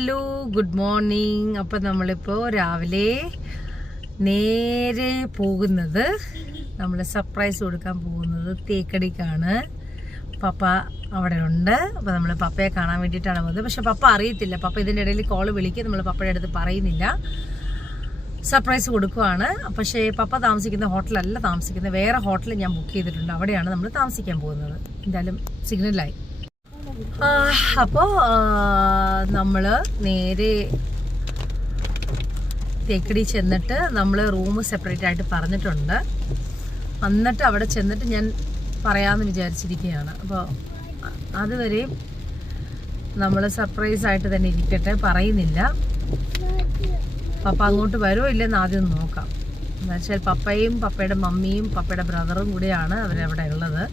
Hello good morning. അപ്പം നമ്മളിപ്പോൾ രാവിലെ നേരെ പോകുന്നത്, നമ്മൾ സർപ്രൈസ് കൊടുക്കാൻ പോകുന്നത് തേക്കടിക്കാണ്. പപ്പ അവിടെ ഉണ്ട്. അപ്പോൾ നമ്മൾ പപ്പയെ കാണാൻ വേണ്ടിയിട്ടാണ് പോകുന്നത്. പക്ഷെ പപ്പ അറിയത്തില്ല. പപ്പ ഇതിൻ്റെ ഇടയിൽ കോള് വിളിക്കുക, നമ്മൾ പപ്പയുടെ അടുത്ത് പറയുന്നില്ല. സർപ്രൈസ് കൊടുക്കുവാണ്. പക്ഷേ പപ്പ താമസിക്കുന്ന ഹോട്ടലല്ല താമസിക്കുന്നത്, വേറെ ഹോട്ടൽ ഞാൻ ബുക്ക് ചെയ്തിട്ടുണ്ട്. അവിടെയാണ് നമ്മൾ താമസിക്കാൻ പോകുന്നത്. എന്തായാലും സിഗ്നലായി. അപ്പോൾ നമ്മൾ നേരെ തേക്കടി ചെന്നിട്ട് നമ്മൾ റൂം സെപ്പറേറ്റ് ആയിട്ട് പറഞ്ഞിട്ടുണ്ട്. എന്നിട്ട് അവിടെ ചെന്നിട്ട് ഞാൻ പറയാമെന്ന് വിചാരിച്ചിരിക്കുകയാണ്. അപ്പോൾ അതുവരെയും നമ്മൾ സർപ്രൈസ് ആയിട്ട് തന്നെ ഇരിക്കട്ടെ, പറയുന്നില്ല. പപ്പ അങ്ങോട്ട് വരുമോ ഇല്ലെന്ന് ആദ്യം നോക്കാം. എന്ന് വെച്ചാൽ പപ്പയും പപ്പയുടെ മമ്മിയും പപ്പയുടെ ബ്രദറും കൂടെയാണ് അവരവിടെ ഉള്ളത്.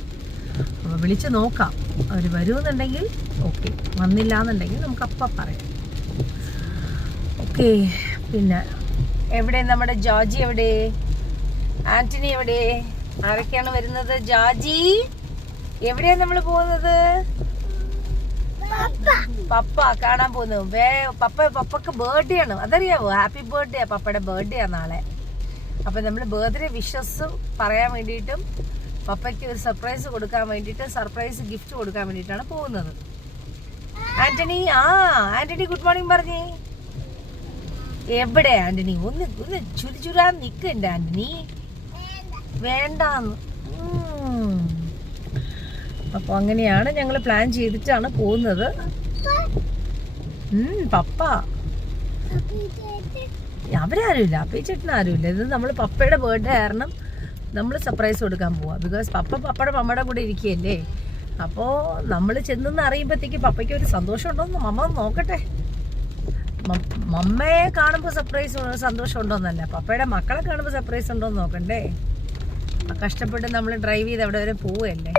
അപ്പോൾ വിളിച്ച് നോക്കാം. അവർ വരുമെന്നുണ്ടെങ്കിൽ ഓക്കെ, വന്നില്ല എന്നുണ്ടെങ്കിൽ നമുക്ക് അപ്പം പറയാം. ഓക്കെ. പിന്നെ എവിടെ നമ്മുടെ ജോർജി? എവിടെ ആന്റണി? എവിടെ? ആരൊക്കെയാണ് വരുന്നത്? ജോർജി എവിടെയാണ് നമ്മൾ പോകുന്നത്? പപ്പ കാണാൻ പോകുന്നു. പപ്പക്ക് ബർത്ത്ഡേ ആണ്, അതറിയാവോ? Happy birthday. പപ്പയുടെ ബർത്ത്ഡേ ആണ് നാളെ. അപ്പം നമ്മൾ ബർത്ത്ഡേ വിഷസ് പറയാൻ വേണ്ടിയിട്ടും പപ്പയ്ക്ക് ഒരു സർപ്രൈസ് കൊടുക്കാൻ വേണ്ടിയിട്ട്, സർപ്രൈസ് ഗിഫ്റ്റ് കൊടുക്കാൻ വേണ്ടിയിട്ടാണ് പോകുന്നത്. ആന്റണി, ആന്റണി ഗുഡ് മോർണിംഗ് പറഞ്ഞേ. എവിടെ ആന്റണി? ഒന്ന് ചുരുചുരാൻ നിൽക്കണ്ട ആന്റണി, വേണ്ടാന്ന്. അപ്പോൾ അങ്ങനെയാണ് ഞങ്ങൾ പ്ലാൻ ചെയ്തിട്ടാണ് പോകുന്നത്. പപ്പ അവരാരുമില്ല, അപ്പേ ചേട്ടൻ ആരുമില്ല. ഇത് നമ്മൾ പപ്പയുടെ ബർത്ത്ഡേ കാരണം നമ്മൾ സർപ്രൈസ് കൊടുക്കാൻ പോവാം. ബിക്കോസ് പപ്പയുടെ മമ്മയുടെ കൂടെ ഇരിക്കുകയല്ലേ. അപ്പോൾ നമ്മൾ ചെന്നെന്ന് അറിയുമ്പോഴത്തേക്ക് പപ്പയ്ക്ക് ഒരു സന്തോഷം ഉണ്ടോയെന്ന് മമ്മ നോക്കട്ടെ. മമ്മയെ കാണുമ്പോൾ സന്തോഷം ഉണ്ടോയെന്നല്ല, പപ്പയുടെ മക്കളെ കാണുമ്പോൾ സർപ്രൈസ് ഉണ്ടോയെന്ന് നോക്കണ്ടേ. കഷ്ടപ്പെട്ട് നമ്മൾ ഡ്രൈവ് ചെയ്ത് അവിടെ വരെ പോവുകയല്ലേ.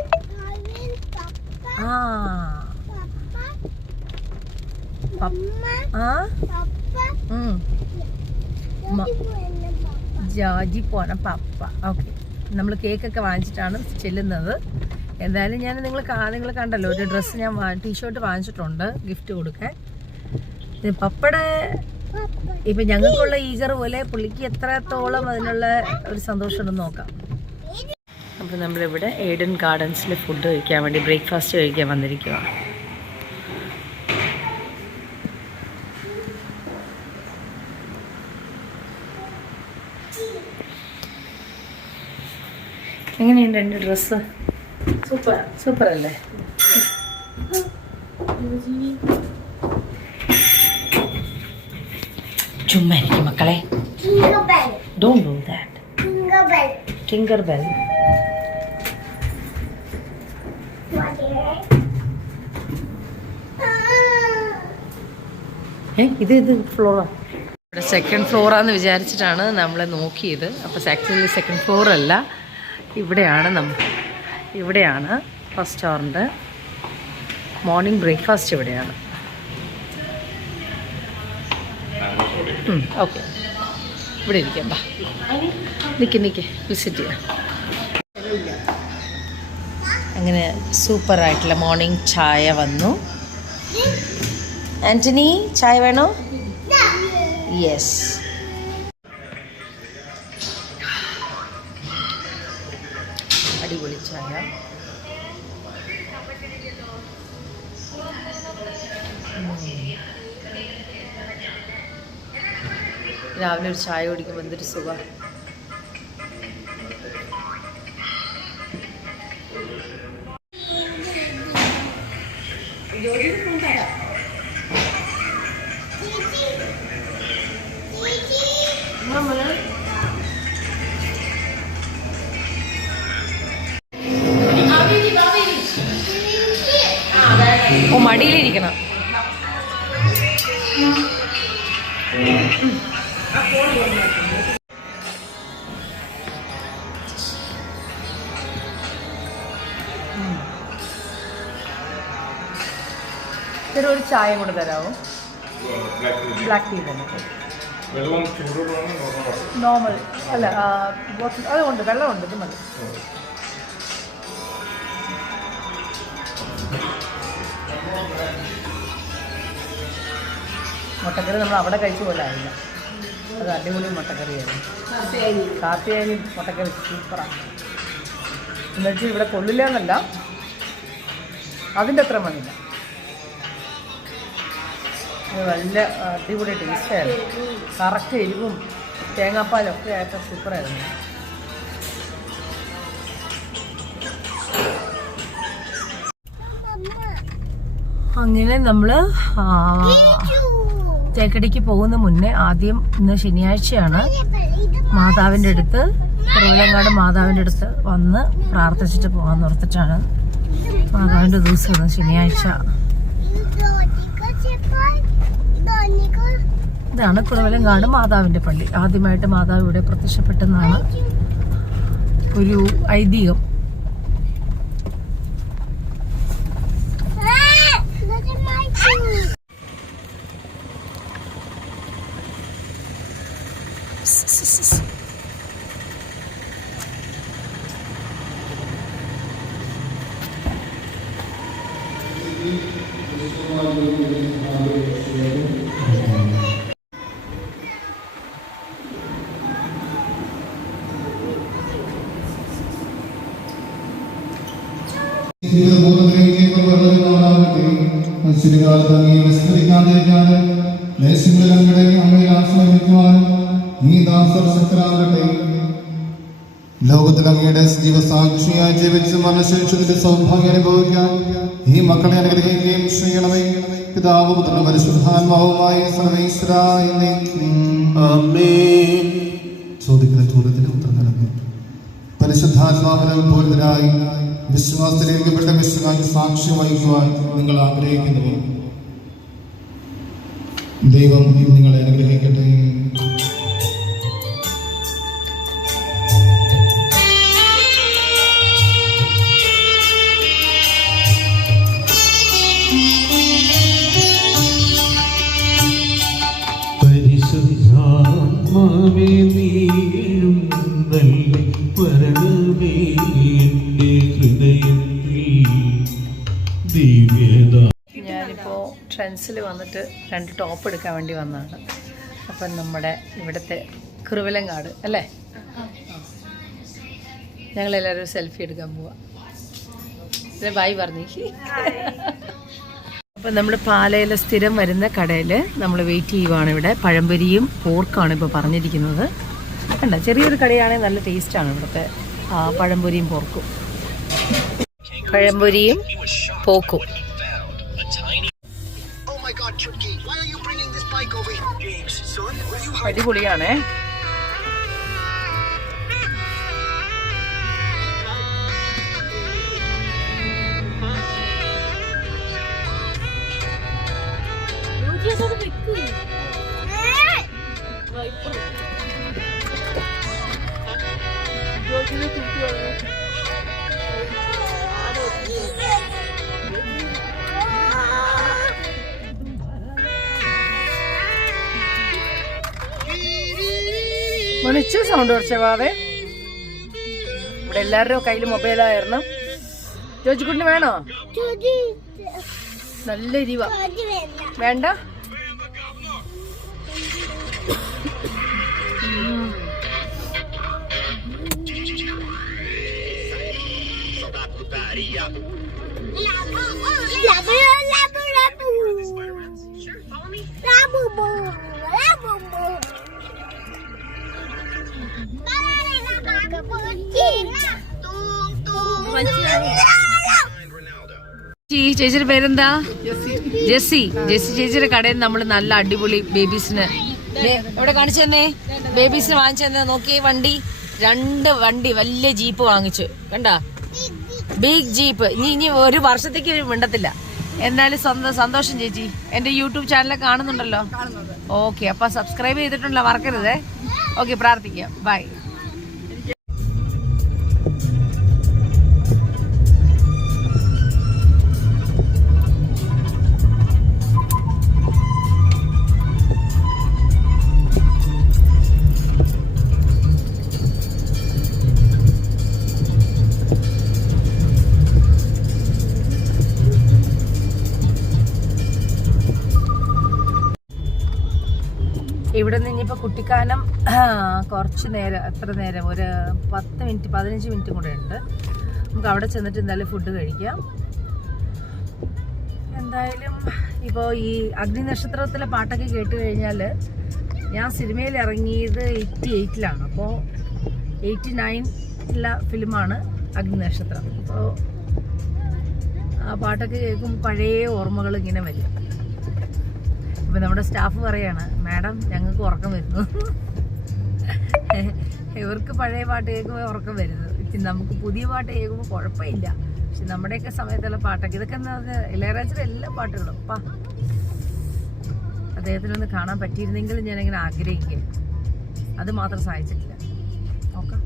ജോർജി പോണ പപ്പ. ഓക്കെ, നമ്മൾ കേക്കൊക്കെ വാങ്ങിച്ചിട്ടാണ് ചെല്ലുന്നത്. എന്തായാലും ഞാൻ നിങ്ങൾ കണ്ടല്ലോ, ഒരു ഡ്രസ്സ് ഞാൻ ടീഷർട്ട് വാങ്ങിച്ചിട്ടുണ്ട് ഗിഫ്റ്റ് കൊടുക്കാൻ. പപ്പയുടെ ഇപ്പം ഞങ്ങൾക്കുള്ള ഈഗർ പോലെ പുള്ളിക്ക് എത്രത്തോളം അതിനുള്ള ഒരു സന്തോഷം ഉണ്ടെന്ന് നോക്കാം. അപ്പോൾ നമ്മളിവിടെ ഏഡൻ ഗാർഡൻസിൽ ഫുഡ് കഴിക്കാൻ വേണ്ടി, ബ്രേക്ക്ഫാസ്റ്റ് കഴിക്കാൻ വന്നിരിക്കുക. എങ്ങനെയുണ്ട് എൻ്റെ ഡ്രസ്സ്? സൂപ്പർ അല്ലേ? ചുമ്മാ ഇരിക്കും മക്കളെ. Don't do that. Tinkerbell. ഇത് ഫ്ലോറാ. ഇവിടെ സെക്കൻഡ് ഫ്ലോറാന്ന് വിചാരിച്ചിട്ടാണ് നമ്മൾ നോക്കിയത്. അപ്പോൾ ആക്ച്വലി സെക്കൻഡ് ഫ്ലോർ അല്ല, ഇവിടെയാണ് റെസ്റ്റോറൻറ്റ്. മോർണിംഗ് ബ്രേക്ക്ഫാസ്റ്റ് ഇവിടെയാണ്. ഓക്കെ, ഇവിടെ ഇരിക്കാം. നിൽക്ക് വിസിറ്റ് ചെയ്യാം. അങ്ങനെ സൂപ്പറായിട്ടുള്ള മോർണിംഗ് ചായ വന്നു. ആന്റണി ചായ വേണോ? യെസ്. അടിപൊളി ചായ. രാവിലെ ഒരു ചായ കുടിക്കുമ്പോൾ എന്തൊരു സുഖം. ഓ, മടിയിലിരിക്കണം. ഒരു ചായ കൂടെ തരാമോ? ബ്ലാക്ക് ടീ തന്നെ. നോർമൽ അല്ല, അതുകൊണ്ട് വെള്ളമുണ്ട്, ഇത് മതി. മുട്ടക്കറി നമ്മൾ അവിടെ കഴിച്ച പോലെ ആയില്ല. അത് അടിപൊളി മുട്ടക്കറിയായിരുന്നു. കാപ്പിയാനി മുട്ടക്കറി സൂപ്പറാണ്. എന്നുവെച്ചാൽ ഇവിടെ കൊള്ളില്ല എന്നല്ല, അതിൻ്റെ അത്ര മതില്ല. നല്ല അടിപൊളി ടേസ്റ്റായിരുന്നു. കറക്റ്റ് എരിവും തേങ്ങാപ്പാലൊക്കെ ആയിട്ട് സൂപ്പറായിരുന്നു. അങ്ങനെ നമ്മൾ തേക്കടിക്ക് പോകുന്ന മുന്നേ ആദ്യം ഇന്ന് ശനിയാഴ്ചയാണ്, മാതാവിൻ്റെ അടുത്ത് കുറവിലങ്ങാട് മാതാവിൻ്റെ അടുത്ത് വന്ന് പ്രാർത്ഥിച്ചിട്ട് പോകാൻ ഓർത്തിട്ടാണ്. മാതാവിൻ്റെ ദിവസം ശനിയാഴ്ച. ഇതാണ് കുറവിലങ്ങാട് മാതാവിൻ്റെ പള്ളി. ആദ്യമായിട്ട് മാതാവ് ഇവിടെ പ്രത്യക്ഷപ്പെട്ടെന്നാണ് ഒരു ഐതിഹ്യം. ലോകത്തിൽ അങ്ങയുടെ ജീവസാക്ഷിയായി ജീവിച്ച് മരണശേഷത്തിന്റെ സൗഭാഗ്യം അനുഭവിക്കാൻ ഈ മക്കളെ അനുഗ്രഹിക്കുകയും ചെയ്യണമേ. പിതാവ് പുത്രനും പരിശുദ്ധാത്മാവുമായി സർവ്വേശ്വരായ ചോദിക്കുന്ന ചോദ്യത്തിന് ഉത്തരം നൽകുന്നു. പരിശുദ്ധാത്മാവിനാൽ പൂരിതരായി വിശ്വാസത്തിലേക്കപ്പെട്ട വിശ്വാസ സാക്ഷ്യം വഹിക്കുവാൻ നിങ്ങൾ ആഗ്രഹിക്കുന്നവർ ദൈവം നിങ്ങളെ അനുഗ്രഹിക്കട്ടെ. ഞാനിപ്പോൾ ട്രെൻഡ്സിൽ വന്നിട്ട് 2 ടോപ്പ് എടുക്കാൻ വേണ്ടി വന്നതാണ്. അപ്പം നമ്മുടെ ഇവിടുത്തെ കുറവിലങ്ങാട് അല്ലേ, ഞങ്ങളെല്ലാവരും സെൽഫി എടുക്കാൻ പോവാം. ബായ് പറഞ്ഞു. അപ്പം നമ്മൾ പാലയിൽ സ്ഥിരം വരുന്ന കടയിൽ നമ്മൾ വെയിറ്റ് ചെയ്യുവാണ്. ഇവിടെ പഴംപൊരിയും പോർക്കാണ് ഇപ്പോൾ പറഞ്ഞിരിക്കുന്നത്. കണ്ട ചെറിയൊരു കടയാണെങ്കിൽ നല്ല ടേസ്റ്റാണ് ഇവിടുത്തെ പഴംപൊരിയും പോർക്കും. പഴംപൊരിയും പോക്കും അടിപൊളിയാണേ. മണിച്ചു സൗണ്ട് കുറച്ചവാവേ. ഇവിടെ എല്ലാവരുടെയും കയ്യിൽ മൊബൈലായിരുന്നു. ചോദിക്കുട്ടിന് വേണോ? നല്ല എരിവ വേണ്ട. ചേച്ചിയുടെ പേരെന്താ? ജെസ്സി. ജെസ്സി ചേച്ചിയുടെ കടയിൽ നമ്മൾ നല്ല അടിപൊളി ബേബീസിന് എവിടെ കാണിച്ചു തന്നെ ബേബീസിന് വാങ്ങിച്ചു തന്നെ. നോക്കിയേ വണ്ടി, 2 വണ്ടി വലിയ ജീപ്പ് വാങ്ങിച്ചു. കണ്ട ബിഗ് ജീപ്പ്. ഇനി ഒരു വർഷത്തേക്ക് മിണ്ടത്തില്ല. എന്നാലും സന്തോഷം ചേച്ചി. എന്റെ യൂട്യൂബ് ചാനൽ കാണുന്നുണ്ടല്ലോ. ഓക്കെ, അപ്പൊ സബ്സ്ക്രൈബ് ചെയ്തിട്ടുണ്ടല്ലോ, മറക്കരുതേ. ഓക്കെ, പ്രാർത്ഥിക്കാം. ബൈ. കുട്ടിക്കാനം കുറച്ച് നേരം, എത്ര നേരം, ഒരു 10 മിനിറ്റ് 15 മിനിറ്റും കൂടെ ഉണ്ട്. നമുക്ക് അവിടെ ചെന്നിട്ട് എന്തായാലും ഫുഡ് കഴിക്കാം. എന്തായാലും ഇപ്പോൾ ഈ അഗ്നി നക്ഷത്രത്തിലെ പാട്ടൊക്കെ കേട്ട് കഴിഞ്ഞാൽ, ഞാൻ സിനിമയിൽ ഇറങ്ങിയത് 88-ലാണ്. അപ്പോൾ 89-ലെ ഫിലിമാണ് അഗ്നി നക്ഷത്രം. അപ്പോൾ ആ പാട്ടൊക്കെ കേൾക്കുമ്പോൾ പഴയ ഓർമ്മകൾ ഇങ്ങനെ വരും. അപ്പോൾ നമ്മുടെ സ്റ്റാഫ് പറയാണ്, മാഡം ഞങ്ങൾക്ക് ഉറക്കം വരുന്നു. ഇവർക്ക് പഴയ പാട്ട് കേൾക്കുമ്പോൾ ഉറക്കം വരുന്നു. നമുക്ക് പുതിയ പാട്ട് കേൾക്കുമ്പോൾ കുഴപ്പമില്ല. പക്ഷെ നമ്മുടെയൊക്കെ സമയത്തുള്ള പാട്ടൊക്കെ, ഇതൊക്കെ എന്താ പറഞ്ഞാൽ ഇളയരാജയുടെ എല്ലാ പാട്ടുകളും അദ്ദേഹത്തിനൊന്ന് കാണാൻ പറ്റിയിരുന്നെങ്കിലും ഞാനിങ്ങനെ ആഗ്രഹിക്കുക. അത് മാത്രം സാധിച്ചിട്ടില്ല. നോക്കാം.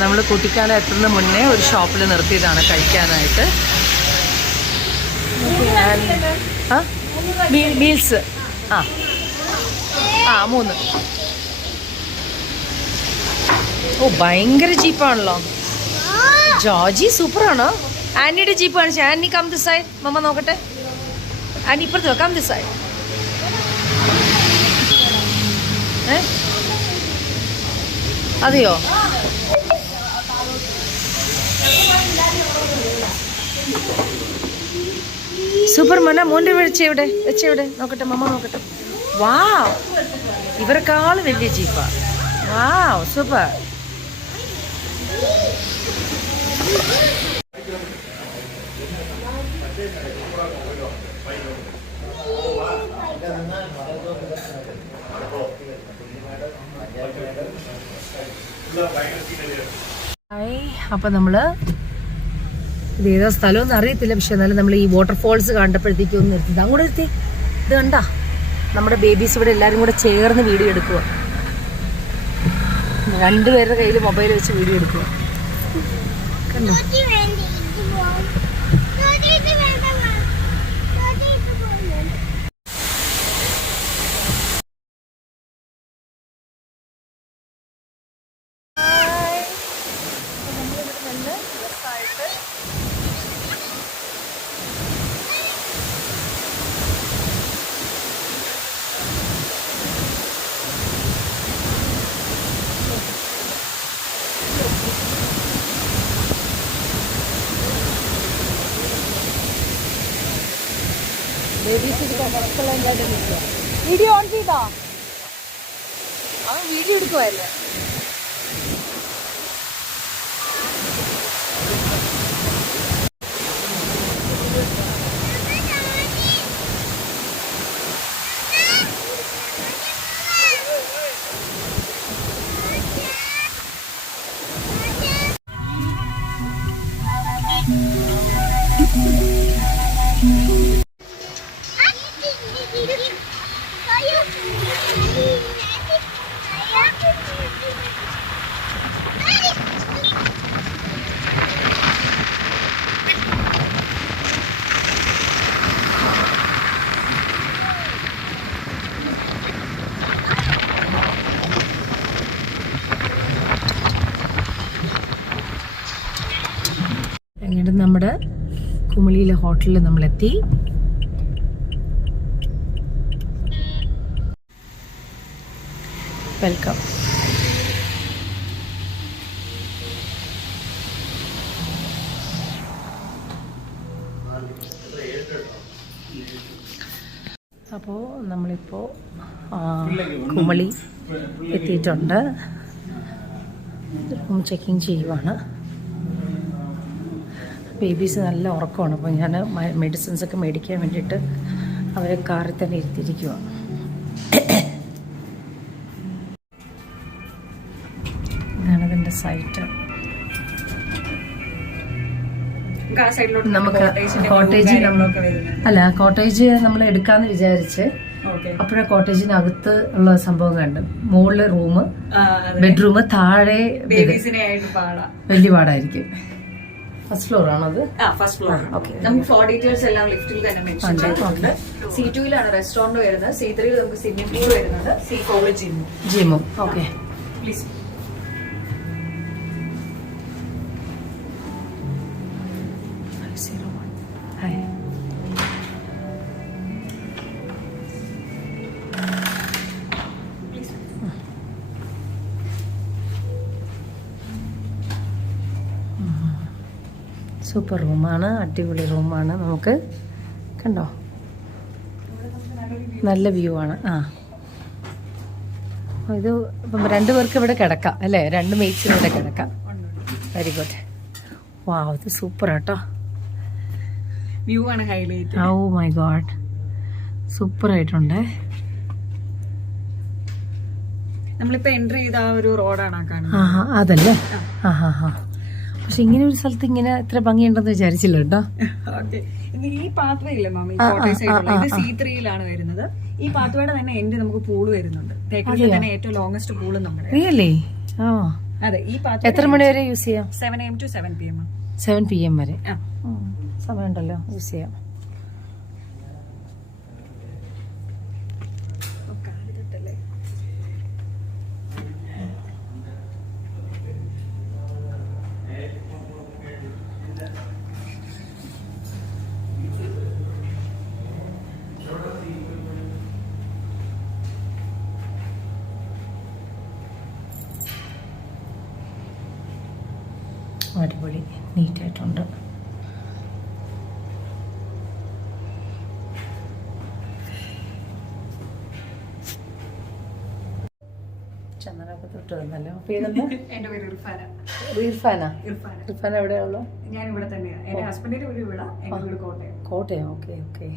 നമ്മൾ കുട്ടിക്കാലം എത്തുന്ന മുന്നേ ഒരു ഷോപ്പിൽ നിർത്തിയതാണ് കഴിക്കാനായിട്ട്. മീൽസ് 3. ഓ ഭയങ്കര ചീപ്പാണല്ലോ. ജോർജി സൂപ്പറാണോ? ആനിയുടെ ജീപ്പ് കാണിച്ചു. Annie come this side. Mamma നോക്കട്ടെ. ആനി ഇപ്പുറത്ത് കം ദിസ് സൈഡ്. അതെയോ? സൂപ്പർ. മോൻ്റെ വെച്ചെവിടെ നോക്കട്ടെ, മമ്മ നോക്കട്ടെ. വാവ്, ഇവരെക്കാൾ വലിയ ജീപ്പാ. വാവ്, സൂപ്പർ. അപ്പം നമ്മൾ ഇത് ഏതാ സ്ഥലമൊന്നും അറിയത്തില്ല. പക്ഷെ എന്നാലും നമ്മൾ ഈ വാട്ടർഫോൾസ് കണ്ടപ്പോഴത്തേക്കും ഒന്ന് നിർത്തി. അങ്ങോട്ട് നിർത്തി. ഇത് കണ്ടാ നമ്മുടെ ബേബീസ് ഇവിടെ എല്ലാവരും കൂടെ ചേർന്ന് വീഡിയോ എടുക്കുക. 2 പേരുടെ കയ്യിൽ മൊബൈൽ വെച്ച് വീഡിയോ എടുക്കുക. കണ്ടോ? വീഡിയോ ഓൺ ചെയ്തോ? അവൻ വീഡിയോ എടുക്കുവല്ലേ. അങ്ങനെ നമ്മുടെ കുമളിയിലെ ഹോട്ടലിൽ നമ്മളെത്തി. വെൽക്കം. അപ്പോൾ നമ്മളിപ്പോൾ കുമളി എത്തിയിട്ടുണ്ട്. റൂം ചെക്കിങ് ചെയ്യുവാണ്. ബേബീസ് നല്ല ഉറക്കമാണ്. അപ്പോൾ ഞാൻ മെഡിസിൻസൊക്കെ മേടിക്കാൻ വേണ്ടിയിട്ട് അവരെ കാറിൽ തന്നെ ഇരുത്തിയിരിക്കുവാണ്. ഇതാണ് ഇതിൻ്റെ സൈറ്റ്. നമുക്ക് കോട്ടേജ് നമ്മൾ എടുക്കാന്ന് വിചാരിച്ച്, അപ്പോഴാ കോട്ടേജിനകത്ത് ഉള്ള സംഭവം കണ്ട്. മുകളിലെ റൂം, ബെഡ്റൂം, താഴെ വലിയ പാടായിരിക്കും. ഫസ്റ്റ് ഫ്ലോർ ആണത്. First floor. നമുക്ക് ഫ്ലോർ ഡീറ്റെയിൽസ് എല്ലാം ലിഫ്റ്റിൽ തന്നെ മെൻഷൻ ചെയ്തിട്ടുണ്ട്. C2-ലാണ് റെസ്റ്റോറന്റ് വരുന്നത്. C3-ൽ നമുക്ക് സ്വിമ്മിംഗ് പൂൾ വരുന്നുണ്ട്. C4-ൽ ജിമ്മും. Okay, please. സൂപ്പർ റൂമാണ്, അടിപൊളി റൂമാണ്. നമുക്ക് കണ്ടോ, നല്ല വ്യൂ ആണ്. ഇത് ഇപ്പം 2 പേർക്ക് ഇവിടെ കിടക്കാം അല്ലേ, 2 മേറ്റ്സിന് ഇവിടെ കിടക്കാം. Very good. വാവ്, ഇത് സൂപ്പർ ആട്ടോ. വ്യൂ ആണ് highlight. Oh my god, super ആയിട്ടുണ്ട്. നമ്മളിപ്പോ എൻട്രി ചെയ്ത ആ ഒരു റോഡാണ് കാണുന്നത്. അതല്ലേ. പക്ഷെ ഇങ്ങനെ ഒരു സ്ഥലത്ത് ഇങ്ങനെ ഇത്ര ഭംഗിയുണ്ടെന്ന് വിചാരിച്ചില്ല കേട്ടോ. ഈ പാത്വേ ഇല്ലേ മാമി, കോട്ടയം സൈഡിലുള്ള ഇത് C3-ലാണ് വരുന്നത്. ഈ പാത്വേയുടെ തന്നെ എൻഡ് നമുക്ക് പൂള് വരുന്നുണ്ട്. തേക്കടിയിൽ തന്നെ ഏറ്റവും ലോങ്സ്റ്റ് പൂള് നമ്മുടെ. റിയലി? അതെ. ഈ പാത്വ എത്ര മണി വരെ യൂസ് ചെയ്യാം? 7 AM to 7 PM. 7 PM വരെ സമയമുണ്ടല്ലോ, യൂസ് ചെയ്യാം. അടിപൊളി, നീറ്റായിട്ടുണ്ട്. ചന്ദനൊക്കെ തൊട്ട് വന്നല്ലോ. പേരെന്താ? എന്റെ പേര് ഇർഫാന. ഇർഫാന? ഇർഫാന എവിടെയുള്ളൂ? ഞാൻ ഇവിടെ തന്നെയാണ്. എന്റെ ഹസ്ബൻഡിന്റെ വീട് ഇവിടെ, എന്റെ വീട് കോട്ടയം. കോട്ടയം. Okay okay.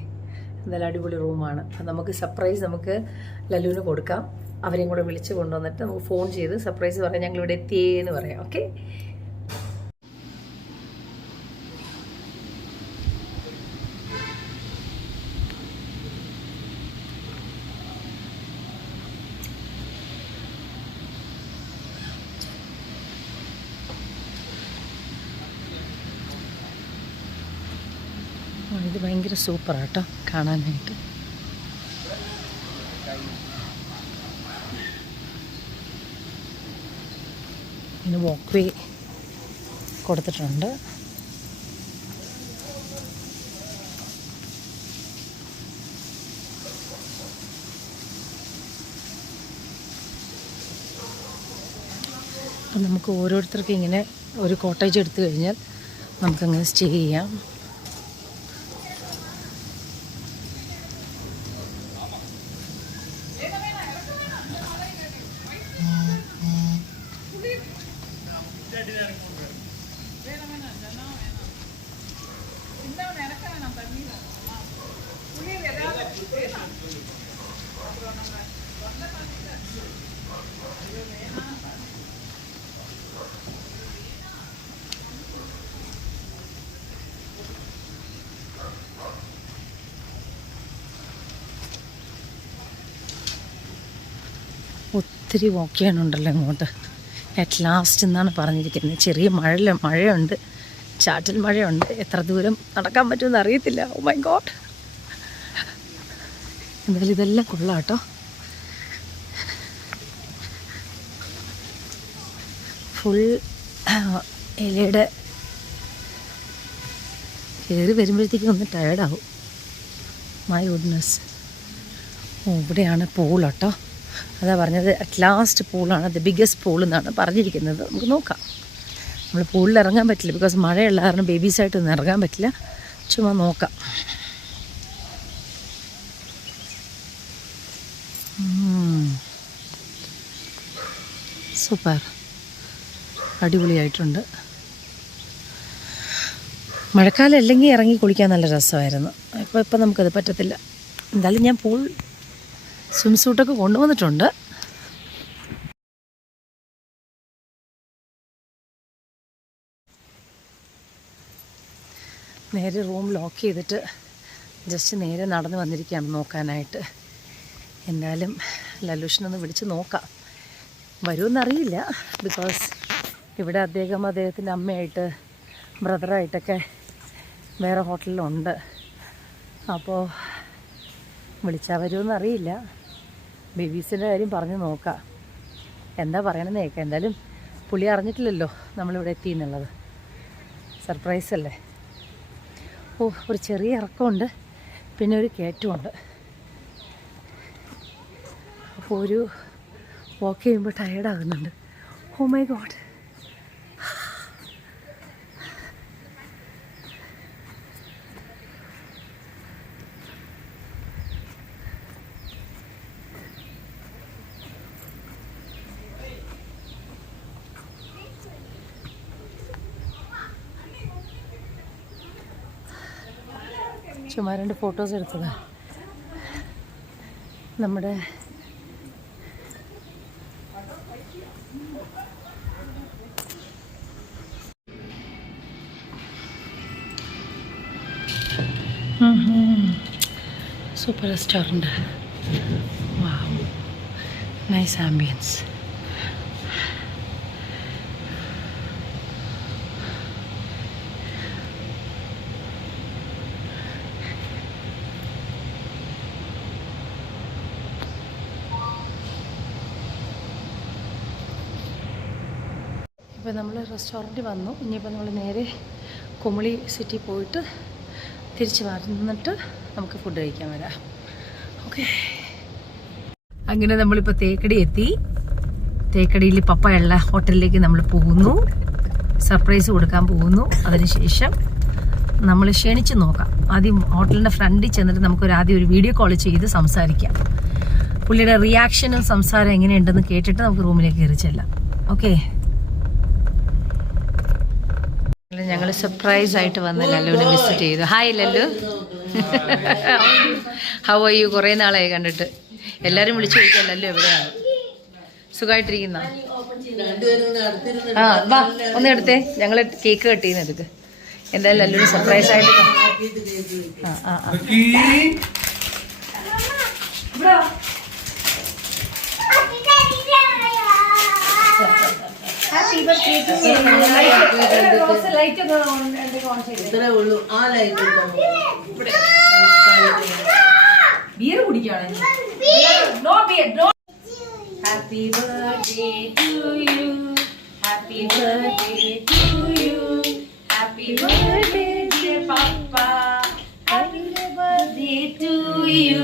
എന്തായാലും അടിപൊളി റൂമാണ്. അപ്പം നമുക്ക് സർപ്രൈസ് നമുക്ക് ലല്ലുവിന് കൊടുക്കാം. അവരെയും കൂടെ വിളിച്ച് കൊണ്ടുവന്നിട്ട് നമുക്ക് ഫോൺ ചെയ്ത് സർപ്രൈസ് പറയാം, ഞങ്ങളിവിടെ എത്തിയേന്ന് പറയാം. ഓക്കെ. ഇത് ഭയങ്കര സൂപ്പറാട്ടോ കാണാനായിട്ട്. പിന്നെ വാക്ക് വേ കൊടുത്തിട്ടുണ്ട്. അപ്പം നമുക്ക് ഓരോരുത്തർക്കും ഇങ്ങനെ ഒരു കോട്ടേജ് എടുത്തു കഴിഞ്ഞാൽ നമുക്കങ്ങനെ സ്റ്റേ ചെയ്യാം. ഒത്തിരി വാക്ക് ചെയ്യാനുണ്ടല്ലോ ഇങ്ങോട്ട്. അറ്റ് ലാസ്റ്റ് എന്നാണ് പറഞ്ഞിരിക്കുന്നത്. ചെറിയ മഴയുണ്ട്, ചാറ്റൽ മഴയുണ്ട്. എത്ര ദൂരം നടക്കാൻ പറ്റുമെന്ന് അറിയത്തില്ല. Oh my god. എന്തായാലും ഇതെല്ലാം കൊള്ളാം കേട്ടോ. ഫുൾ ഇലയുടെ കയറി വരുമ്പോഴത്തേക്കും ഒന്ന് ടയർഡാവും. My goodness. ഓ, ഇവിടെയാണ് പൂൾ കേട്ടോ. അതാ പറഞ്ഞത്, അറ്റ് ലാസ്റ്റ് പൂളാണ്, ദ ബിഗ്ഗസ്റ്റ് പൂൾ എന്നാണ് പറഞ്ഞിരിക്കുന്നത്. നമുക്ക് നോക്കാം. നമ്മൾ പൂളിൽ ഇറങ്ങാൻ പറ്റില്ല, ബിക്കോസ് മഴയുള്ള കാരണം ബേബീസായിട്ടൊന്നും ഇറങ്ങാൻ പറ്റില്ല. ചുമ്മാ നോക്കാം. സൂപ്പർ, അടിപൊളിയായിട്ടുണ്ട്. മഴക്കാലം അല്ലെങ്കിൽ ഇറങ്ങി കുളിക്കാൻ നല്ല രസമായിരുന്നു. ഇപ്പം നമുക്കത് പറ്റത്തില്ല. എന്തായാലും ഞാൻ പൂൾ സ്വിം സൂട്ടൊക്കെ കൊണ്ടുവന്നിട്ടുണ്ട്. നേരെ റൂം ലോക്ക് ചെയ്തിട്ട് ജസ്റ്റ് നേരെ നടന്ന് വന്നിരിക്കുകയാണ് നോക്കാനായിട്ട്. എന്തായാലും ലല്ലുഷിനൊന്ന് വിളിച്ച് നോക്കാം. വരുമെന്നറിയില്ല, ബിക്കോസ് ഇവിടെ അദ്ദേഹത്തിൻ്റെ അമ്മയായിട്ട് ബ്രദറായിട്ടൊക്കെ വേറെ ഹോട്ടലിലുണ്ട്. അപ്പോൾ വിളിച്ചാൽ വരുമെന്നറിയില്ല. ബേബീസിൻ്റെ കാര്യം പറഞ്ഞ് നോക്കാം, എന്താ പറയണമെന്ന് കേൾക്കാം. എന്തായാലും പുള്ളി അറിഞ്ഞിട്ടില്ലല്ലോ നമ്മളിവിടെ എത്തി എന്നുള്ളത്. സർപ്രൈസ് അല്ലേ. ഓ, ഒരു ചെറിയ ഇറക്കമുണ്ട്, പിന്നെ ഒരു കയറ്റമുണ്ട്. അപ്പോൾ ഒരു വാക്ക് ചെയ്യുമ്പോൾ ടയേർഡാകുന്നുണ്ട്. ഓ മൈ ഗോഡ്. ചുമ്മാ 2 ഫോട്ടോസ് എടുത്തതാ. നമ്മുടെ സൂപ്പർ റെസ്റ്റോറൻറ്റ്. വാവ്, നൈസ് ആംബിയൻസ്. ഇപ്പോൾ നമ്മൾ റെസ്റ്റോറൻറ്റിൽ വന്നു. ഇനിയിപ്പോൾ നമ്മൾ നേരെ കുമളി സിറ്റി പോയിട്ട് തിരിച്ച് വന്നിട്ട് നമുക്ക് ഫുഡ് കഴിക്കാൻ വരാം. ഓക്കെ. അങ്ങനെ നമ്മളിപ്പോൾ തേക്കടി എത്തി. തേക്കടിയിൽ പപ്പയുള്ള ഹോട്ടലിലേക്ക് നമ്മൾ പോകുന്നു. സർപ്രൈസ് കൊടുക്കാൻ പോകുന്നു. അതിനുശേഷം നമ്മൾ ക്ഷണിച്ച് നോക്കാം. ആദ്യം ഹോട്ടലിൻ്റെ ഫ്രണ്ടിൽ ചെന്നിട്ട് ആദ്യം ഒരു വീഡിയോ കോൾ ചെയ്ത് സംസാരിക്കാം. പുള്ളിയുടെ റിയാക്ഷനും സംസാരം എങ്ങനെയുണ്ടെന്ന് കേട്ടിട്ട് നമുക്ക് റൂമിലേക്ക് കയറി ചെല്ലാം. ഓക്കെ. ഞങ്ങൾ സർപ്രൈസ് ആയിട്ട് വന്ന് ലല്ലുവിനെ വിസിറ്റ് ചെയ്തു. Hi Lallu, how are you? കുറേ നാളായി കണ്ടിട്ട്. എല്ലാവരും വിളിച്ചു ചോദിക്കാം ലല്ലു എവിടെയാണ്, സുഖമായിട്ടിരിക്കുന്ന? ആ വാ ഒന്ന് എടുത്തേ, ഞങ്ങൾ കേക്ക് കട്ട് ചെയ്യുന്ന എടുക്ക്. എന്തായാലും ലല്ലുവിന് സർപ്രൈസ് ആയിട്ട് ബിയർ കുടിക്കുകയാണ്. Happy birthday to you, happy birthday to you, happy birthday dear papa, happy birthday to you.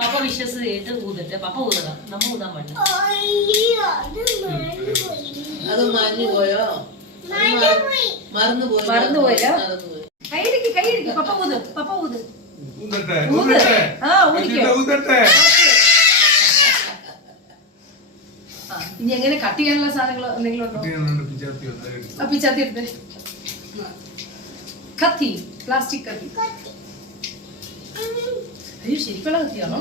Papa വിശ്വസ് കേട്ട് ഊതട്ടെ. പപ്പ ഊതണം, നമ്മ ഊതാൻ പാടില്ല. അത് മറന്നുപോയോ? മറന്നുപോയോ? കൈയിടിക്ക് കൈയിടിക്ക്. പപ്പ ഊത്, പപ്പ ഊത്. ഇനി എങ്ങനെ കട്ട് ചെയ്യാനുള്ള സാധനങ്ങൾ എന്തെങ്കിലും ഉണ്ടോ? പിച്ചാത്തി എടുത്ത്. കത്തി, പ്ലാസ്റ്റിക് കത്തി. അയ്യോ, ശരിക്കുള്ള കത്തിയാണോ?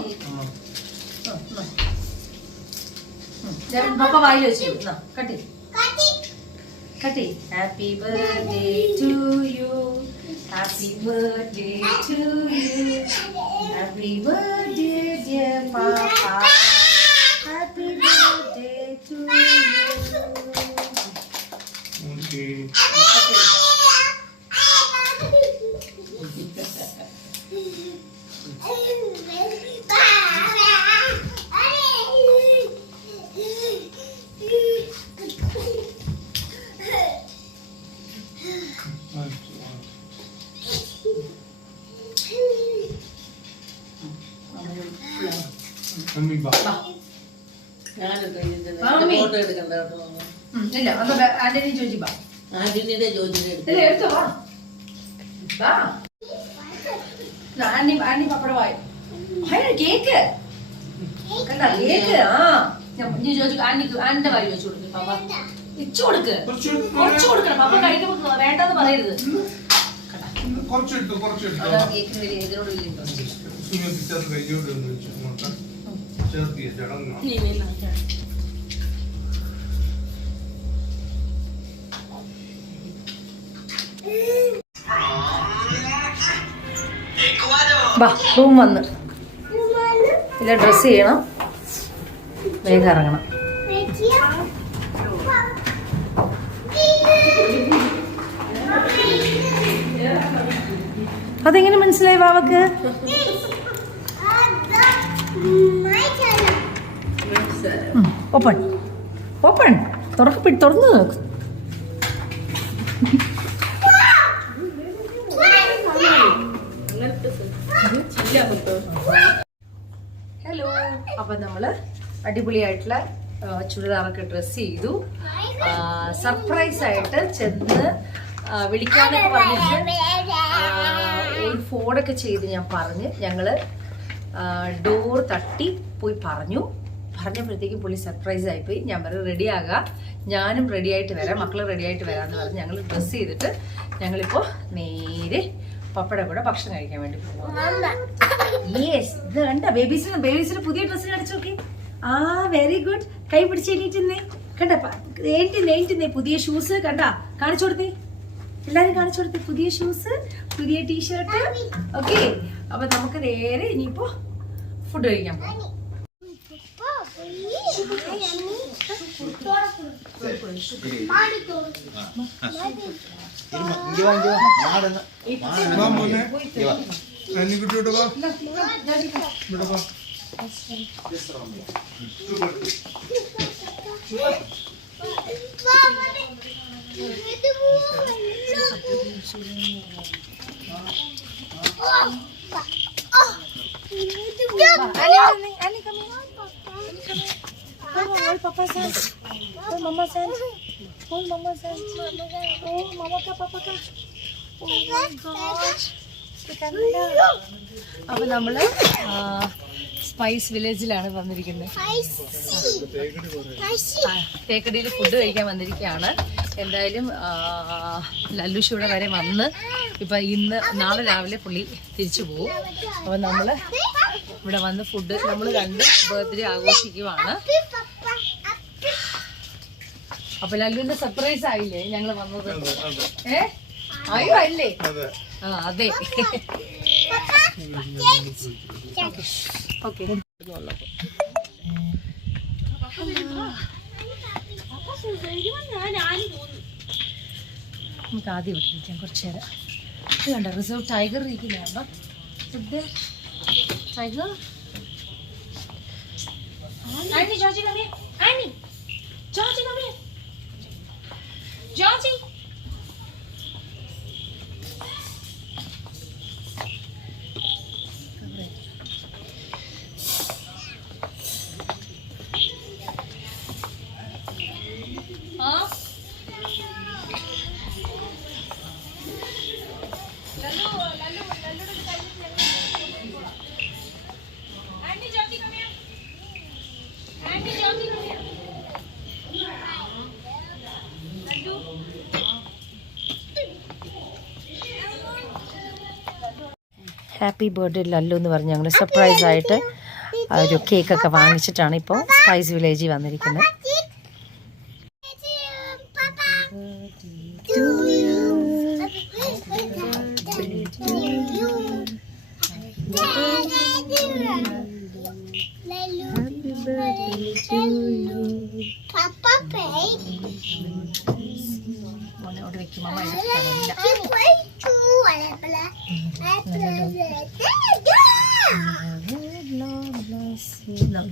പപ്പ വായിൽ വെച്ചു. കട്ടി കട്ടി. Happy birthday to you, happy birthday to you, happy birthday dear Pappa, happy birthday to you. ഇല്ല, ആന്റണി ചോദിച്ചു. ആന്റണിയുടെ ജോജിയുടെ എടുത്തോ. ആന്റി പപ്പട വായി കേക്ക് കണ്ട കേക്ക്. ആ നീ ചോദിച്ചു ആന്റിന്റെ വായി വെച്ചു കൊടുക്കും. പപ്പ ഇച്ചു കൊടുക്ക്, കുറച്ച് കൊടുക്കണം. പപ്പ കഴിക്കുമ്പോ വേണ്ടെന്ന് പറയരുത്. കേക്കിന് വലിയ ഇതിനോട് വലിയ ഇൻട്രസ്റ്റ്. റൂം വന്ന് ഇല്ല, ഡ്രസ് ചെയ്യണം, വേഗം ഇറങ്ങണം. അതെങ്ങനെ മനസ്സിലായി വാവക്ക്? ഓപ്പൺ ഓപ്പൺ, തുറന്നു നോക്ക്. ഹലോ. അപ്പൊ നമ്മള് അടിപൊളിയായിട്ടുള്ള ചുരിദാറൊക്കെ ഡ്രസ് ചെയ്തു. സർപ്രൈസ് ആയിട്ട് ചെന്ന് വിളിക്കാനൊക്കെ പറഞ്ഞിട്ട് ഒരു ഫോണൊക്കെ ചെയ്ത് ഞാൻ പറഞ്ഞ് ഞങ്ങള് ഡോർ തട്ടി പോയി പറഞ്ഞപ്പോഴത്തേക്കും പുള്ളി സർപ്രൈസ് ആയിപ്പോയി. ഞാൻ പറഞ്ഞു റെഡി ആകാം, ഞാനും റെഡി ആയിട്ട് വരാം, മക്കള് റെഡി ആയിട്ട് വരാമെന്ന് പറഞ്ഞ് ഞങ്ങൾ ഡ്രസ്സ് ചെയ്തിട്ട് ഞങ്ങളിപ്പോൾ നേരെ പപ്പയുടെ കൂടെ ഭക്ഷണം കഴിക്കാൻ വേണ്ടി പോകും. യെസ്, ഇത് കണ്ട ബേബീസിന് പുതിയ ഡ്രസ്സ് കാണിച്ചു നോക്കി. ആ വെരി ഗുഡ്. കൈ പിടിച്ച് എണീറ്റുന്നേ. കണ്ട എണീറ്റുന്നേ. പുതിയ ഷൂസ് കണ്ട കാണിച്ചു കൊടുത്തേ. എല്ലാരും കാണിച്ചു കൊടുത്തേ. പുതിയ ഷൂസ്, പുതിയ ടീഷർട്ട്. ഓക്കെ, അപ്പൊ നമുക്ക് നേരെ ഇനിയിപ്പോ ഫുഡ് കഴിക്കാൻ പോകാം. Hold Papa's hand. Hold Mama's hand. Hold Mama's hand. Oh, Mama ka, Papa ka. Oh my gosh. അപ്പൊ നമ്മള് സ്പൈസ് വില്ലേജിലാണ് വന്നിരിക്കുന്നത്. തേക്കടിയിൽ ഫുഡ് കഴിക്കാൻ വന്നിരിക്കുകയാണ്. എന്തായാലും ലല്ലുഷ് ഇവിടെ വരെ വന്ന് ഇപ്പൊ നാളെ രാവിലെ പുള്ളി തിരിച്ചു പോകും. അപ്പൊ നമ്മള് ഇവിടെ വന്ന് ഫുഡ് നമ്മൾ കണ്ട് ബർത്ത്ഡേ ആഘോഷിക്കുവാണ്. അപ്പൊ ലല്ലുവിന്റെ സർപ്രൈസ് ആയില്ലേ ഞങ്ങള് വന്നത്? ആയോ അല്ലേ? ആ അതെ. ഓക്കെ, നമുക്ക് ആദ്യം വിട്ടിരിക്കാം കുറച്ചു നേരം. ഇത് കണ്ട റിസർവ് ടൈഗർ ഇരിക്കുന്നതാണ്. Tiger Georgie come here. Annie, Georgie come here. Georgie. Happy birthday Lallu എന്ന് പറഞ്ഞ് ഞങ്ങൾ സർപ്രൈസ് ആയിട്ട് ഒരു കേക്കൊക്കെ വാങ്ങിച്ചിട്ടാണ് ഇപ്പോൾ സ്പൈസ് വില്ലേജിൽ വന്നിരിക്കുന്നത്.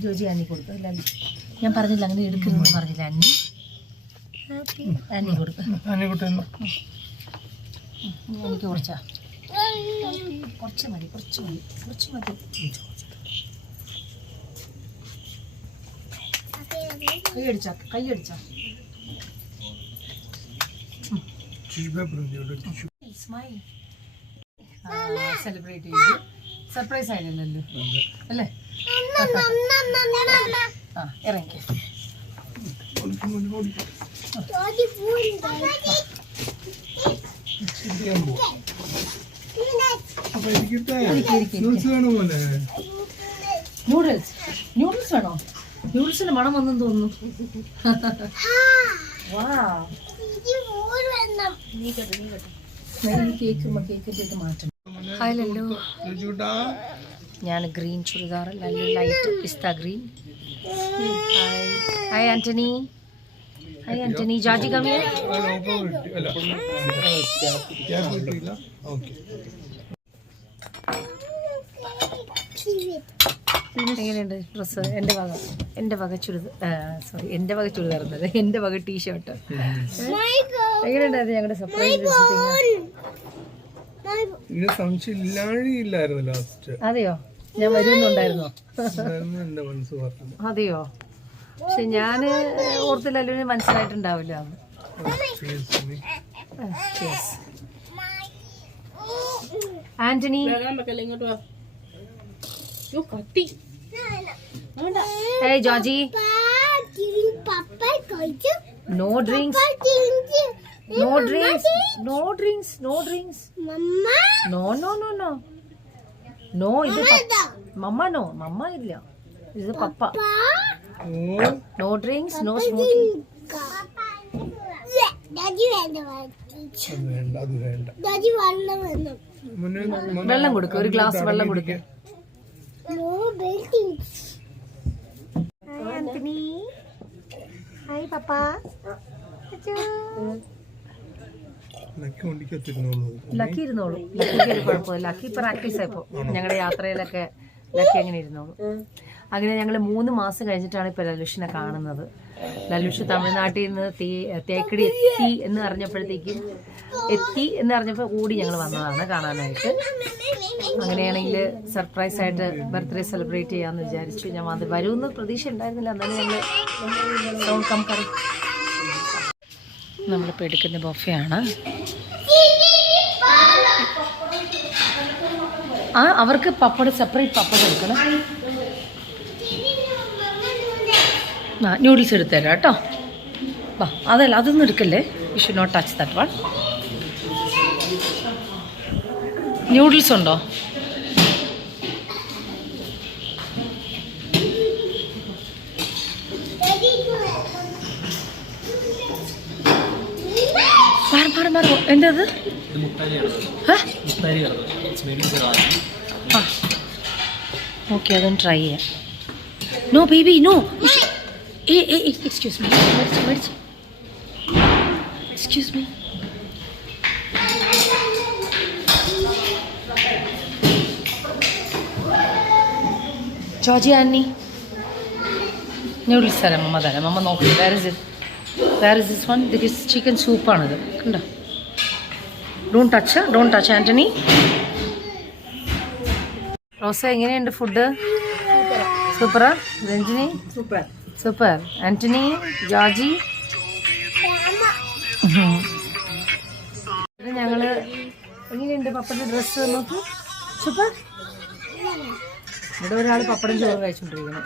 ജോജി അന്നി കൊടുത്തു. ഞാൻ പറഞ്ഞില്ല അങ്ങനെ എടുക്കുന്നു പറഞ്ഞില്ല. അന്നി കൊടുത്തു. എനിക്ക് കുറച്ചാ കുറച്ച് മതി. കൈയടിച്ചാ സെലിബ്രേറ്റ് ചെയ്തു. സർപ്രൈസ് ആയില്ലല്ലോ അല്ലേ? ആ ഇറങ്ങി. നൂഡിൽസ് വേണോ? നൂഡിൽസിന്റെ മണം വന്നെന്ന് തോന്നുന്നു. കേക്കിന്റെ മാറ്റം. ഹായ് ലല്ലു. ഞാൻ green churidar, Lallu light pista green. Hi Antony. Georgie come here. എങ്ങനെയുണ്ട് ഡ്രസ്സ്? എൻ്റെ വക ചുരിദാർ എന്നത് എൻ്റെ വക ടീഷർട്ട്. എങ്ങനെയുണ്ടായിരുന്നു ഞങ്ങളുടെ സർപ്രൈസ്? അതെയോ? ഞാൻ വരുന്നുണ്ടായിരുന്നോ? അതെയോ? പക്ഷെ ഞാൻ ഓർത്തില്ലല്ലോ, മനസ്സിലായിട്ടുണ്ടാവില്ല. Antony. Hey Georgie. No drinks. No drinks. No drinks. No drinks. No, no, no, no. No, ഇത് മമ്മ നോ, മമ്മ ഇല്ല, ഇത് പപ്പ. No drinks, no smoking. വെള്ളം കൊടുക്കുക, ഒരു ഗ്ലാസ് വെള്ളം കൊടുക്കുക. ആന്റണി, ഹായ് പപ്പ. ലക്കി ഇരുന്നോളൂ, ലക്കിക്ക് ഒരു കുഴപ്പമില്ല. ലക്കി പ്രാക്ടീസ് ആയപ്പോ ഞങ്ങളുടെ യാത്രയിലൊക്കെ ലക്കി അങ്ങനെ ഇരുന്നോളൂ. അങ്ങനെ ഞങ്ങൾ 3 മാസം കഴിഞ്ഞിട്ടാണ് ഇപ്പൊ ലലുഷിനെ കാണുന്നത്. ലലുഷ് തമിഴ്നാട്ടിൽ നിന്ന് തേക്കടി എത്തി എന്ന് അറിഞ്ഞപ്പോൾ കൂടി ഞങ്ങൾ വന്നതാണ് കാണാനായിട്ട്. അങ്ങനെയാണെങ്കിൽ സർപ്രൈസ് ആയിട്ട് ബർത്ത്ഡേ സെലിബ്രേറ്റ് ചെയ്യാമെന്ന് വിചാരിച്ചു. ഞാൻ അത് വരുമെന്ന് പ്രതീക്ഷ ഉണ്ടായിരുന്നില്ല. എന്നാലും ഞങ്ങൾ നമ്മളിപ്പോൾ എടുക്കുന്ന ബൊഫയാണ്. അവർക്ക് പപ്പട സെപ്പറേറ്റ് പപ്പടം എടുക്കണം. ന്യൂഡിൽസ് എടുത്തുതരാം കേട്ടോ. വാ, അതല്ല അതൊന്നും എടുക്കല്ലേ. You should not touch that one. Noodles ഉണ്ടോ? മാറി എന്താ അത്? ഓക്കെ, അതൊന്ന് ട്രൈ ചെയ്യാം. No baby no. Excuse me, excuse me. Georgie aunty, noodles തരാം മമ്മ, തരാം മമ്മ. നോക്കി where is this one? This chicken സൂപ്പാണിത്, കണ്ടോ? Don't touch Antony. റോസ, എങ്ങനെയുണ്ട് ഫുഡ്? സൂപ്പറാ? രഞ്ജിനി? സൂപ്പർ. Antony, Georgie? ഞങ്ങള് എങ്ങനെയുണ്ട് പപ്പന്റെ ഡ്രസ്സ് നോക്കി? സൂപ്പർ. ഇവിടെ ഒരാൾ പപ്പടം ചോറ് കഴിച്ചോണ്ടിരിക്കണം.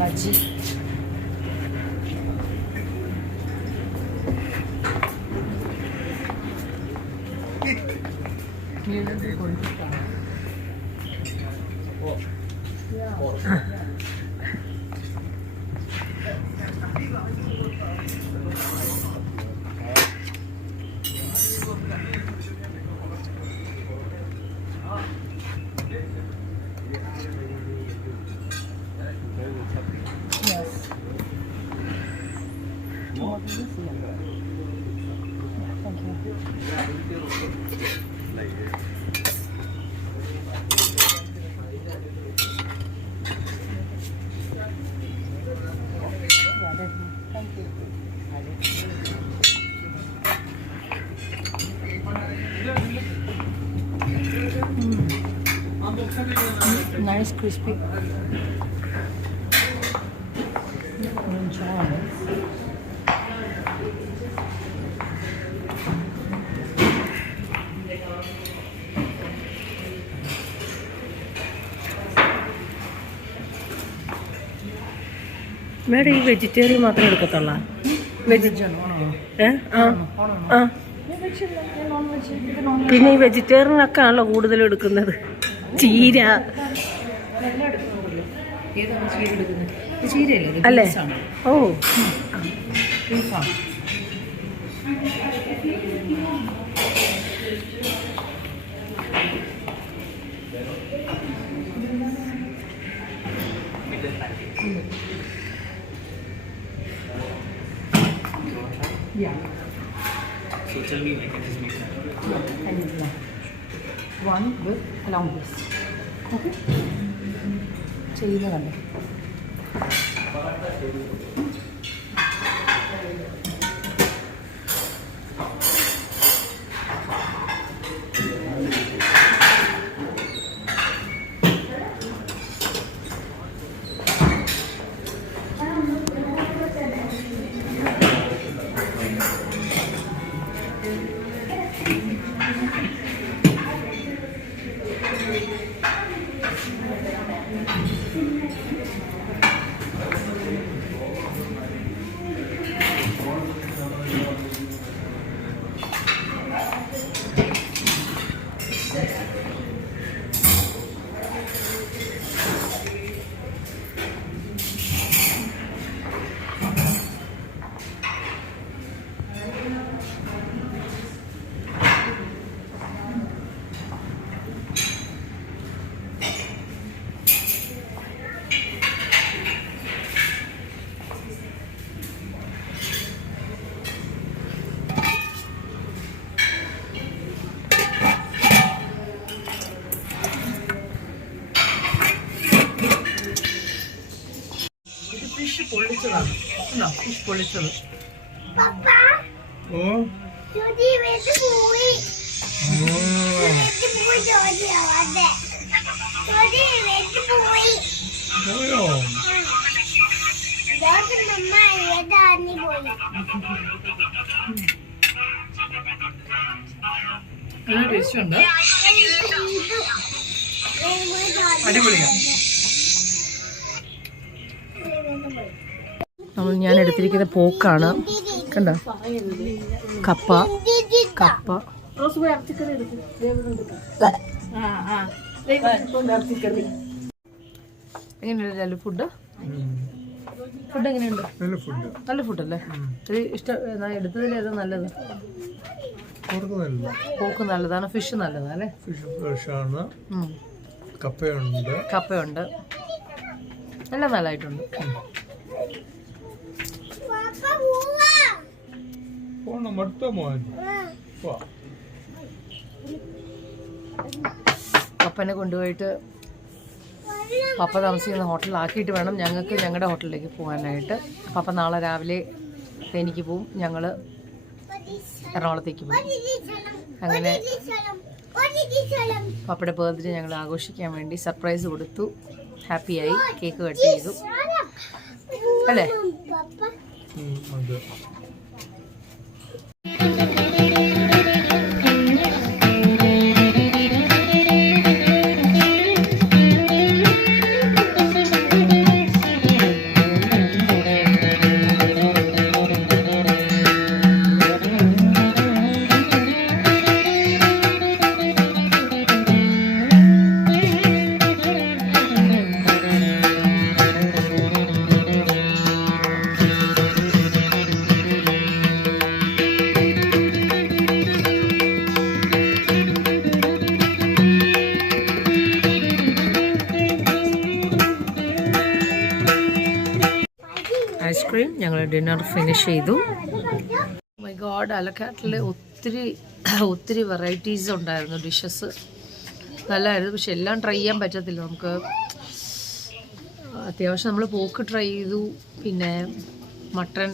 ബജി. Nice crispy. മേഡം, ഈ വെജിറ്റേറിയൻ മാത്രമേ എടുക്കത്തുള്ളൂ? പിന്നെ ഈ വെജിറ്റേറിയനൊക്കെ ആണല്ലോ കൂടുതലും എടുക്കുന്നത്. ചീര അല്ലേ? ഓ, yeah. So tell me, like, can this make sense? Yeah, and it's one with along this. Okay. ചെയ്യുന്നതല്ലേ? ഫിഷ് പൊളിച്ചത്. നല്ല ടേസ്റ്റ് ഉണ്ട്, അടിപൊളിയാണ്. ഞാൻ എടുത്തിരിക്കുന്ന പോക്കാണ്, കണ്ടോ? കപ്പ കപ്പ എങ്ങനെയുണ്ട് ഫുഡ്? ഫുഡ് എങ്ങനെയുണ്ട്? നല്ല ഫുഡല്ലേ? ഇത് ഇഷ്ടം എടുത്തതിൽ ഏതാ നല്ലത്? പോക്ക് നല്ലതാണ്, ഫിഷ് നല്ലതാണ് അല്ലേ? കപ്പയുണ്ട്, എല്ലാം നല്ലതായിട്ടുണ്ട്. പപ്പനെ കൊണ്ടുപോയിട്ട് പപ്പ താമസിക്കുന്ന ഹോട്ടലിലാക്കിയിട്ട് വേണം ഞങ്ങൾക്ക് ഞങ്ങളുടെ ഹോട്ടലിലേക്ക് പോകാനായിട്ട്. പപ്പ നാളെ രാവിലെ തേനിക്ക് പോവും, ഞങ്ങൾ എറണാകുളത്തേക്ക് പോകും. അങ്ങനെ പപ്പയുടെ ബർത്ത്ഡേ ഞങ്ങൾ ആഘോഷിക്കാൻ വേണ്ടി സർപ്രൈസ് കൊടുത്തു. ഹാപ്പിയായി, കേക്ക് കട്ട് ചെയ്തു അല്ലേ? ഐസ്ക്രീം ഞങ്ങൾ ഡിന്നർ ഫിനിഷ് ചെയ്തു. മൈ ഗോഡ്, അലക്കാട്ടിൽ ഒത്തിരി വെറൈറ്റീസ് ഉണ്ടായിരുന്നു, ഡിഷസ് നല്ലതായിരുന്നു. പക്ഷെ എല്ലാം ട്രൈ ചെയ്യാൻ പറ്റത്തില്ല നമുക്ക്. അത്യാവശ്യം നമ്മൾ പോക്ക് ട്രൈ ചെയ്തു, പിന്നെ മട്ടൺ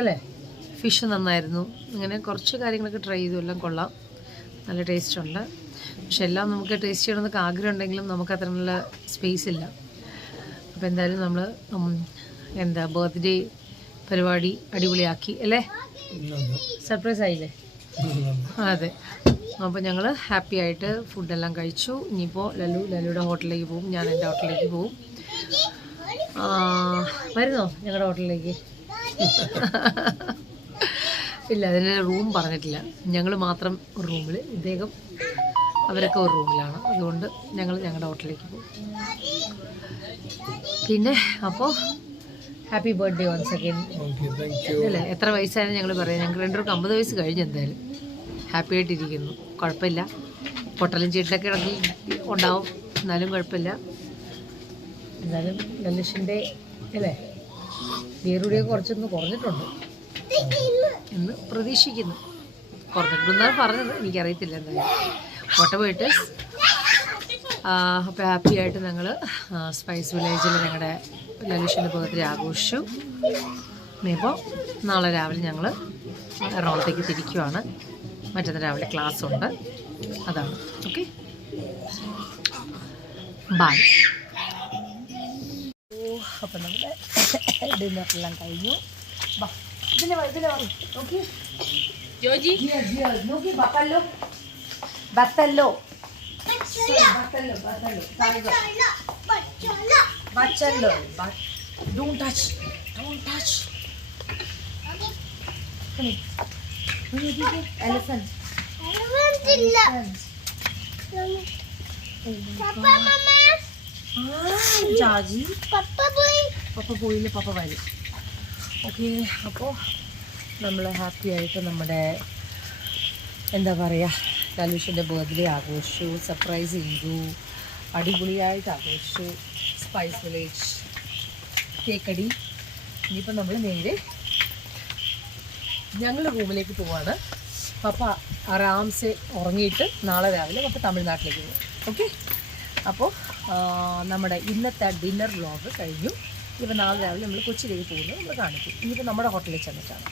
അല്ലേ, ഫിഷ് നന്നായിരുന്നു. അങ്ങനെ കുറച്ച് കാര്യങ്ങളൊക്കെ ട്രൈ ചെയ്തു, എല്ലാം കൊള്ളാം, നല്ല ടേസ്റ്റ് ഉണ്ട്. പക്ഷെ എല്ലാം നമുക്ക് ടേസ്റ്റ് ചെയ്യണമെന്നൊക്കെ ആഗ്രഹം ഉണ്ടെങ്കിലും നമുക്ക് അത്ര നല്ല സ്പേസ് ഇല്ല. അപ്പോൾ എന്തായാലും നമ്മൾ ബർത്ത്ഡേ പരിപാടി അടിപൊളിയാക്കി അല്ലേ? സർപ്രൈസ് ആയില്ലേ? അതെ. അപ്പോൾ ഞങ്ങൾ ഹാപ്പി ആയിട്ട് ഫുഡെല്ലാം കഴിച്ചു. ഇനിയിപ്പോൾ ലല്ലുയുടെ ഹോട്ടലിലേക്ക് പോകും, ഞാൻ എൻ്റെ ഹോട്ടലിലേക്ക് പോകും. വരുന്നോ ഞങ്ങളുടെ ഹോട്ടലിലേക്ക്? ഇല്ല, അതിന് റൂം പറഞ്ഞിട്ടില്ല. ഞങ്ങൾ മാത്രം ഒരു റൂമിൽ, ഇദ്ദേഹം അവരൊക്കെ ഒരു റൂമിലാണ്. അതുകൊണ്ട് ഞങ്ങൾ ഞങ്ങളുടെ ഹോട്ടലിലേക്ക് പോകും. പിന്നെ അപ്പോൾ ഹാപ്പി ബർത്ത്ഡേ വൺസ് അഗൈൻ അല്ലേ? എത്ര വയസ്സായാലും ഞങ്ങൾ പറയാം, ഞങ്ങൾ രണ്ടുപേർക്ക് 50 വയസ്സ് കഴിഞ്ഞ് എന്തായാലും ഹാപ്പി ആയിട്ടിരിക്കുന്നു, കുഴപ്പമില്ല. പൊട്ടലും ചീട്ടലൊക്കെ ഇടയ്ക്ക് ഉണ്ടാവും, എന്നാലും കുഴപ്പമില്ല. എന്തായാലും ലല്ലിഷിൻ്റെ അല്ലേ ബീറുടിയൊക്കെ കുറച്ചൊന്ന് കുറഞ്ഞിട്ടുണ്ട് എന്ന് പ്രതീക്ഷിക്കുന്നു. കുറഞ്ഞിട്ടുണ്ടെന്നാണ് പറഞ്ഞത്, എനിക്കറിയത്തില്ല എന്തായാലും. കോട്ട പോയിട്ട് അപ്പോൾ ഹാപ്പി ആയിട്ട് ഞങ്ങൾ സ്പൈസ് വില്ലേജിൽ ഞങ്ങളുടെ ലല്ലിഷിൻ്റെ ബർത്ത്ഡേ ആഘോഷിച്ചു. ഇനിയിപ്പോൾ നാളെ രാവിലെ ഞങ്ങൾ എറണാകുളത്തേക്ക് തിരിക്കുവാണ്. മറ്റന്നാൾ രാവിലെ ക്ലാസ് ഉണ്ട്, അതാണ്. Okay, bye. അപ്പം നമ്മുടെ ഡിന്നറെല്ലാം കഴിഞ്ഞു. ഇതിലെ നോക്കി ജോജി, നോക്കി ബത്തല്ലോ ബത്തല്ലോ ബത്തല്ലോ. Don't touch. Elephant. ജാജി പപ്പ പോയില്ല, പപ്പ വരും. ഓക്കെ, അപ്പോൾ നമ്മൾ ഹാപ്പി ആയിട്ട് നമ്മുടെ എന്താ പറയുക ലല്ലുഷിൻ്റെ ബർത്ത്ഡേ ആഘോഷിച്ചു, സർപ്രൈസ് ചെയ്തു, അടിപൊളിയായിട്ട് ആഘോഷിച്ചു. സ്പൈസ് വില്ലേജ് കേക്കടി. ഇനിയിപ്പോൾ നമ്മൾ നേരെ ഞങ്ങൾ റൂമിലേക്ക് പോവാണ്. പപ്പ ആരാംസെ ഉറങ്ങിയിട്ട് നാളെ രാവിലെ പപ്പ തമിഴ്നാട്ടിലേക്ക് പോകും. ഓക്കെ, അപ്പോൾ നമ്മുടെ ഇന്നത്തെ ഡിന്നർ വ്ലോഗ് കഴിഞ്ഞു. ഇനിയിപ്പോൾ നാളെ രാവിലെ നമ്മൾ കൊച്ചിയിലേക്ക് പോകുന്നത് നമ്മൾ കാണിക്കും. ഇനിയിപ്പോൾ നമ്മുടെ ഹോട്ടലിൽ ചെന്നിട്ടാണ്.